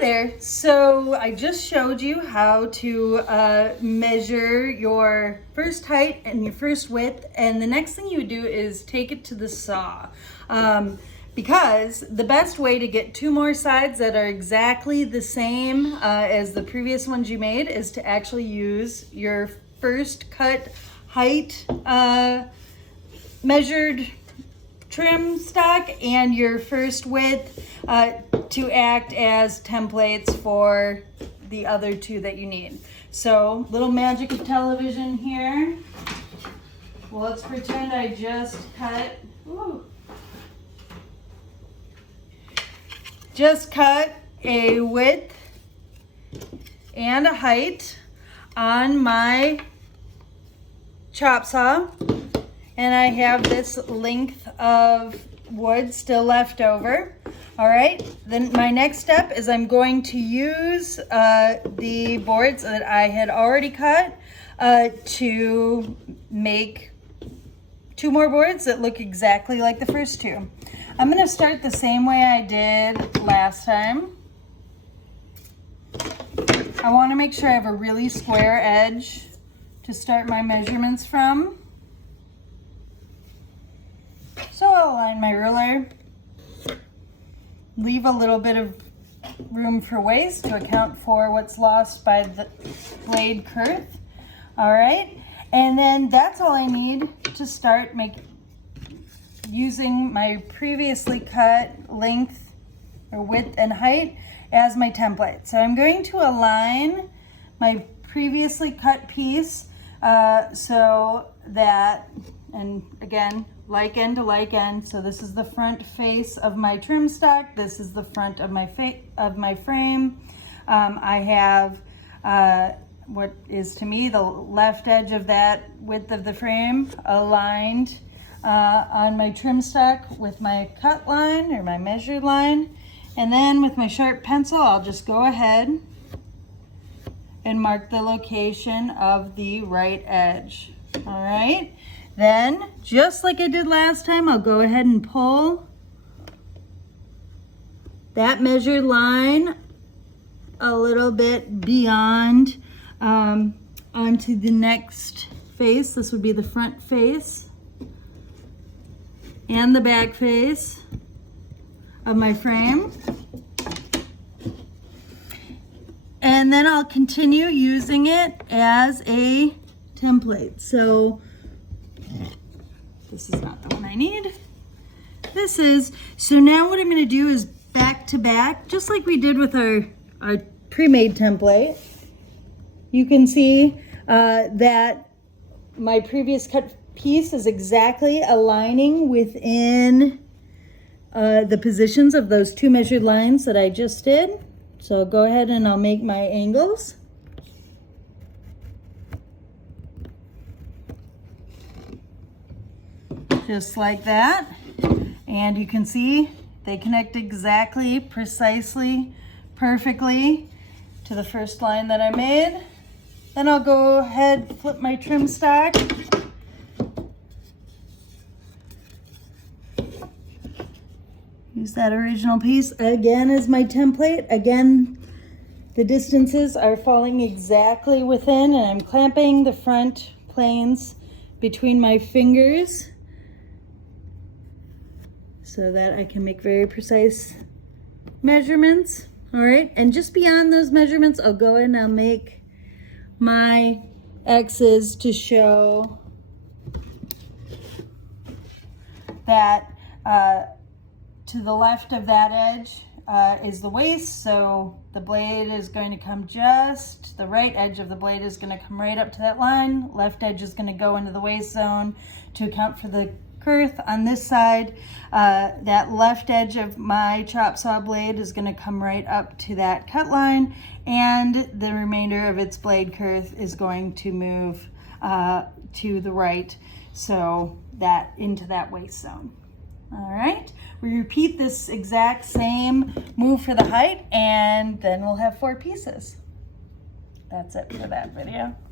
there. So I just showed you how to measure your first height and your first width, and the next thing you do is take it to the saw. Because the best way to get two more sides that are exactly the same as the previous ones you made is to actually use your first cut height measured trim stock and your first width to act as templates for the other two that you need. So, little magic of television here. Well, let's pretend I just cut, a width and a height on my chop saw. And I have this length of wood still left over. All right, then my next step is I'm going to use the boards that I had already cut to make two more boards that look exactly like the first two. I'm gonna start the same way I did last time. I wanna make sure I have a really square edge to start my measurements from. So I'll align my ruler, leave a little bit of room for waste to account for what's lost by the blade girth. All right, and then that's all I need to start using my previously cut length or width and height as my template. So I'm going to align my previously cut piece so that, and again, like end to like end. So this is the front face of my trim stock. This is the front of my frame. I have what is to me the left edge of that width of the frame aligned on my trim stock with my cut line or my measured line. And then with my sharp pencil, I'll just go ahead and mark the location of the right edge. All right. Then, just like I did last time, I'll go ahead and pull that measured line a little bit beyond onto the next face. This would be the front face and the back face of my frame. And then I'll continue using it as a template. So this is not the one I need. This is, so now what I'm gonna do is back to back, just like we did with our pre-made template. You can see that my previous cut piece is exactly aligning within the positions of those two measured lines that I just did. So I'll go ahead and I'll make my angles. Just like that. And you can see they connect exactly, precisely, perfectly to the first line that I made. Then I'll go ahead, flip my trim stock. Use that original piece again as my template. Again, the distances are falling exactly within, and I'm clamping the front planes between my fingers so that I can make very precise measurements. All right, and just beyond those measurements, I'll go in and I'll make my X's to show that to the left of that edge is the waist, so the blade is going to come just, the right edge of the blade is going to come right up to that line, left edge is going to go into the waist zone to account for the girth on this side. That left edge of my chop saw blade is going to come right up to that cut line, and the remainder of its blade girth is going to move to the right, so that into that waist zone. All right, we repeat this exact same move for the height, and then we'll have 4 pieces. That's it for that video.